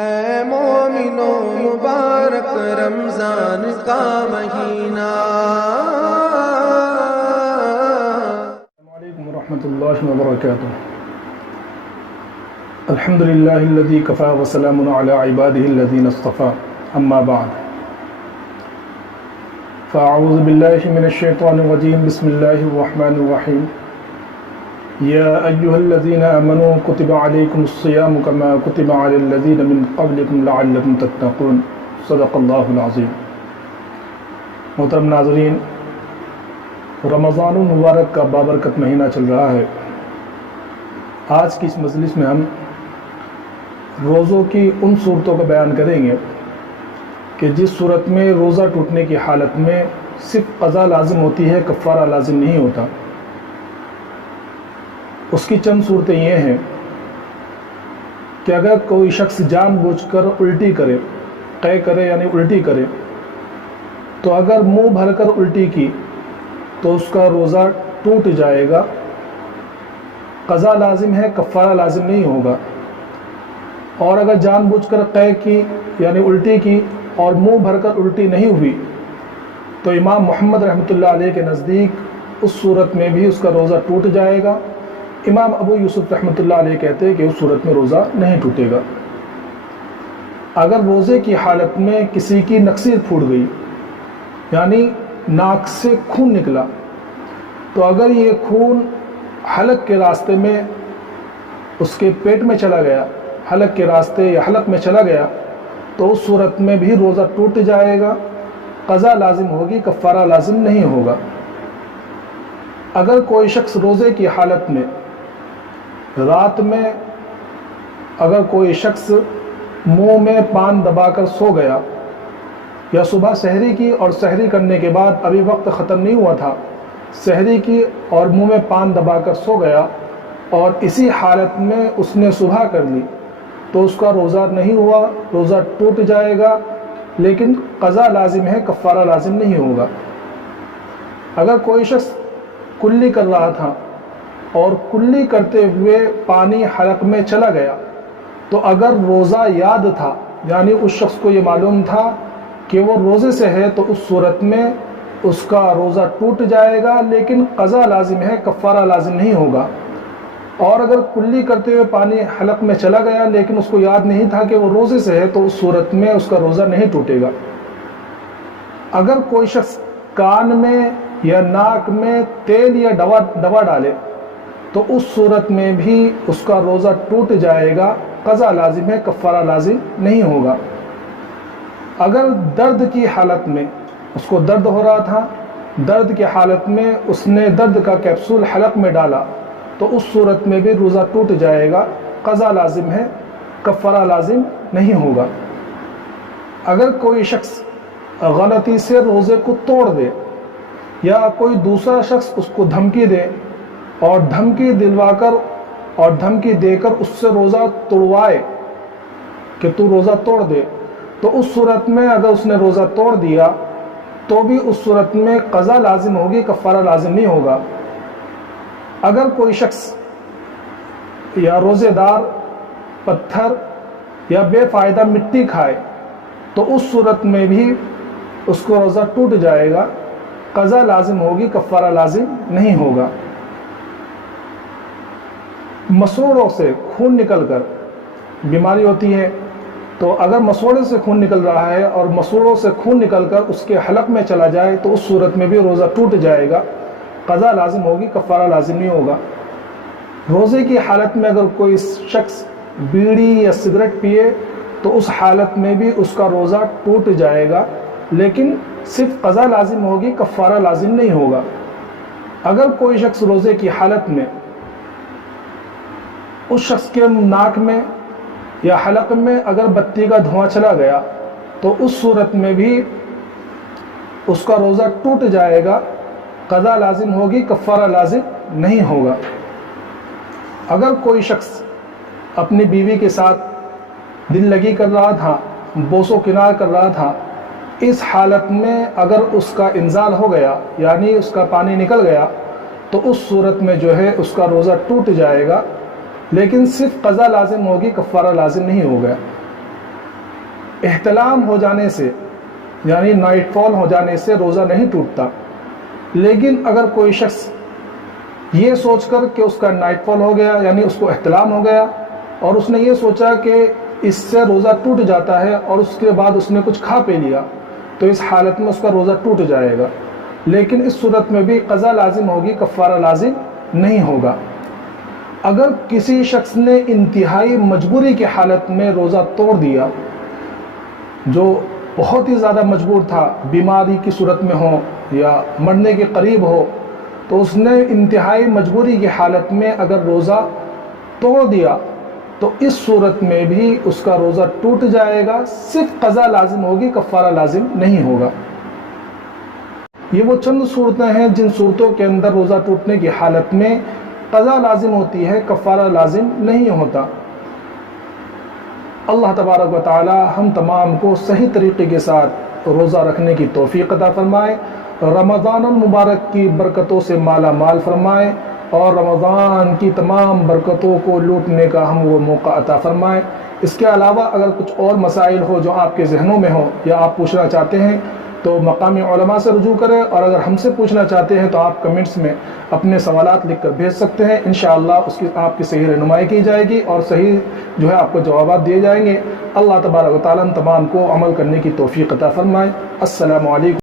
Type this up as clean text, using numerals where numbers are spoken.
اے مومنو مبارک رمضان کا مہینہ۔ السلام علیکم ورحمۃ اللہ وبرکاتہ۔ الحمد للہ الذی کفا وسلام علی عبادہ الذین اصطفیٰ، اما بعد فاعوذ باللہ من الشیطان الرجیم، بسم اللہ الرحمن الرحیم۔ یا ایہا الذین آمنوا کتب علیکم الصیام کما کتب علی الذین من قبلکم لعلکم تتقون، صدق اللہ العظیم۔ محترم ناظرین، رمضان المبارک کا بابرکت مہینہ چل رہا ہے۔ آج کی اس مجلس میں ہم روزوں کی ان صورتوں کا بیان کریں گے کہ جس صورت میں روزہ ٹوٹنے کی حالت میں صرف قضا لازم ہوتی ہے، کفارہ لازم نہیں ہوتا۔ اس کی چند صورتیں یہ ہیں کہ اگر کوئی شخص جان بوجھ کر الٹی کرے، قے کرے یعنی الٹی کرے، تو اگر منہ بھر کر الٹی کی تو اس کا روزہ ٹوٹ جائے گا، قضا لازم ہے، کفارہ لازم نہیں ہوگا۔ اور اگر جان بوجھ کر قے کی یعنی الٹی کی اور منہ بھر کر الٹی نہیں ہوئی تو امام محمد رحمۃ اللہ علیہ کے نزدیک اس صورت میں بھی اس کا روزہ ٹوٹ جائے گا۔ امام ابو یوسف رحمۃ اللہ علیہ کہتے ہیں کہ اس صورت میں روزہ نہیں ٹوٹے گا۔ اگر روزے کی حالت میں کسی کی نقصیر پھوٹ گئی یعنی ناک سے خون نکلا، تو اگر یہ خون حلق کے راستے میں اس کے پیٹ میں چلا گیا، حلق کے راستے یا حلق میں چلا گیا، تو اس صورت میں بھی روزہ ٹوٹ جائے گا، قضا لازم ہوگی، کفارہ لازم نہیں ہوگا۔ اگر کوئی شخص روزے کی حالت میں رات میں اگر کوئی شخص منہ میں پان دبا کر سو گیا، یا صبح سحری کی اور سحری کرنے کے بعد ابھی وقت ختم نہیں ہوا تھا، سحری کی اور منہ میں پان دبا کر سو گیا اور اسی حالت میں اس نے صبح کر لی، تو اس کا روزہ نہیں ہوا، روزہ ٹوٹ جائے گا، لیکن قضا لازم ہے، کفارہ لازم نہیں ہوگا۔ اگر کوئی شخص کلی کر رہا تھا اور کلی کرتے ہوئے پانی حلق میں چلا گیا، تو اگر روزہ یاد تھا یعنی اس شخص کو یہ معلوم تھا کہ وہ روزے سے ہے، تو اس صورت میں اس کا روزہ ٹوٹ جائے گا، لیکن قضا لازم ہے، کفارہ لازم نہیں ہوگا۔ اور اگر کلی کرتے ہوئے پانی حلق میں چلا گیا لیکن اس کو یاد نہیں تھا کہ وہ روزے سے ہے، تو اس صورت میں اس کا روزہ نہیں ٹوٹے گا۔ اگر کوئی شخص کان میں یا ناک میں تیل یا دوا ڈالے تو اس صورت میں بھی اس کا روزہ ٹوٹ جائے گا، قضا لازم ہے، کفارہ لازم نہیں ہوگا۔ اگر درد کی حالت میں اس کو درد ہو رہا تھا، درد کی حالت میں اس نے درد کا کیپسول حلق میں ڈالا، تو اس صورت میں بھی روزہ ٹوٹ جائے گا، قضا لازم ہے، کفارہ لازم نہیں ہوگا۔ اگر کوئی شخص غلطی سے روزے کو توڑ دے یا کوئی دوسرا شخص اس کو دھمکی دے اور دھمکی دلوا کر اور دھمکی دے کر اس سے روزہ توڑوائے کہ تو روزہ توڑ دے، تو اس صورت میں اگر اس نے روزہ توڑ دیا تو بھی اس صورت میں قضا لازم ہوگی، کفارہ لازم نہیں ہوگا۔ اگر کوئی شخص یا روزے دار پتھر یا بے فائدہ مٹی کھائے تو اس صورت میں بھی اس کو روزہ ٹوٹ جائے گا، قضا لازم ہوگی، کفارہ لازم نہیں ہوگا۔ مسوڑوں سے خون نکل کر بیماری ہوتی ہے، تو اگر مسوڑے سے خون نکل رہا ہے اور مسوڑوں سے خون نکل کر اس کے حلق میں چلا جائے تو اس صورت میں بھی روزہ ٹوٹ جائے گا، قضا لازم ہوگی، کفارہ لازم نہیں ہوگا۔ روزے کی حالت میں اگر کوئی شخص بیڑی یا سگریٹ پیے تو اس حالت میں بھی اس کا روزہ ٹوٹ جائے گا، لیکن صرف قضا لازم ہوگی، کفارہ لازم نہیں ہوگا۔ اگر کوئی شخص روزے کی حالت میں اس شخص کے ناک میں یا حلق میں اگر بتی کا دھواں چلا گیا تو اس صورت میں بھی اس کا روزہ ٹوٹ جائے گا، قضا لازم ہوگی، کفارہ لازم نہیں ہوگا۔ اگر کوئی شخص اپنی بیوی کے ساتھ دل لگی کر رہا تھا، بوس و کنار کر رہا تھا، اس حالت میں اگر اس کا انزال ہو گیا یعنی اس کا پانی نکل گیا تو اس صورت میں جو ہے اس کا روزہ ٹوٹ جائے گا، لیکن صرف قضا لازم ہوگی، کفارہ لازم نہیں ہوگا۔ احتلام ہو جانے سے یعنی نائٹ فال ہو جانے سے روزہ نہیں ٹوٹتا، لیکن اگر کوئی شخص یہ سوچ کر کہ اس کا نائٹ فال ہو گیا یعنی اس کو احتلام ہو گیا اور اس نے یہ سوچا کہ اس سے روزہ ٹوٹ جاتا ہے اور اس کے بعد اس نے کچھ کھا پی لیا، تو اس حالت میں اس کا روزہ ٹوٹ جائے گا، لیکن اس صورت میں بھی قضا لازم ہوگی، کفارہ لازم نہیں ہوگا۔ اگر کسی شخص نے انتہائی مجبوری کی حالت میں روزہ توڑ دیا، جو بہت ہی زیادہ مجبور تھا، بیماری کی صورت میں ہو یا مرنے کے قریب ہو، تو اس نے انتہائی مجبوری کی حالت میں اگر روزہ توڑ دیا تو اس صورت میں بھی اس کا روزہ ٹوٹ جائے گا، صرف قضا لازم ہوگی، کفارہ لازم نہیں ہوگا۔ یہ وہ چند صورتیں ہیں جن صورتوں کے اندر روزہ ٹوٹنے کی حالت میں قضا لازم ہوتی ہے، کفارہ لازم نہیں ہوتا۔ اللہ تبارک و تعالی ہم تمام کو صحیح طریقے کے ساتھ روزہ رکھنے کی توفیق عطا فرمائے، رمضان المبارک کی برکتوں سے مالا مال فرمائے اور رمضان کی تمام برکتوں کو لوٹنے کا ہم وہ موقع عطا فرمائے۔ اس کے علاوہ اگر کچھ اور مسائل ہو جو آپ کے ذہنوں میں ہو یا آپ پوچھنا چاہتے ہیں تو مقامی علماء سے رجوع کریں، اور اگر ہم سے پوچھنا چاہتے ہیں تو آپ کمنٹس میں اپنے سوالات لکھ کر بھیج سکتے ہیں، انشاءاللہ اس کی آپ کی صحیح رہنمائی کی جائے گی اور صحیح جو ہے آپ کو جوابات دیے جائیں گے۔ اللہ تبارک و تعالیٰ ہم تمام کو عمل کرنے کی توفیق عطا فرمائے۔ السلام علیکم۔